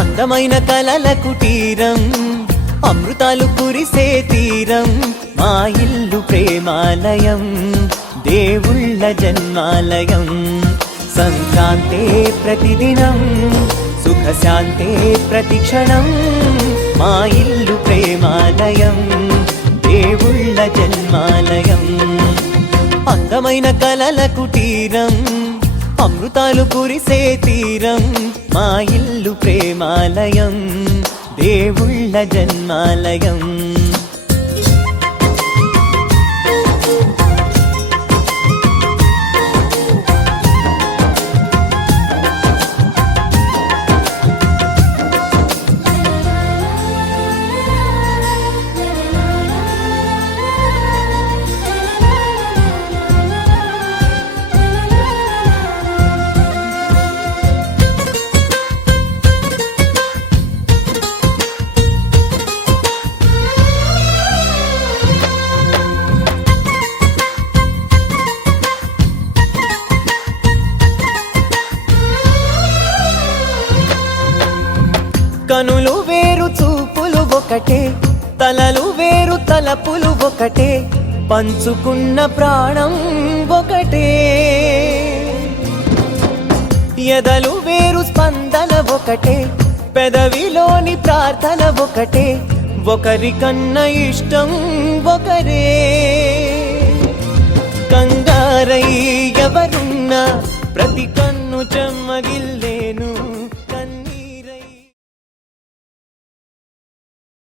అందమైన కలల కుటీరం, అమృతాలు కురిసే తీరం, మా ఇల్లు ప్రేమాలయం, దేవుళ్ళ జన్మాలయం. సంక్రాంతే ప్రతిదినం, సుఖశాంతే ప్రతిక్షణం, మా ఇల్లు ప్రేమాలయం, దేవుళ్ళ జన్మాలయం. అందమైన కలల కుటీరం, అమృతాలు కురిసే తీరం, మా ఇల్లు ప్రేమాలయం, దేవుళ్ళ జన్మాలయం. కనులు వేరు చూపులు ఒకటే, తలలు వేరు తలపులు ఒకటే, పంచుకున్న ప్రాణం ఒకటే. ఎదలు వేరు స్పందన ఒకటే, పెదవిలోని ప్రార్థన ఒకటే, ఒకరికన్నా ఇష్టం ఒకరే. కంగారై ఎవరున్నా ప్రతి కన్ను చెమ్మగిల్లే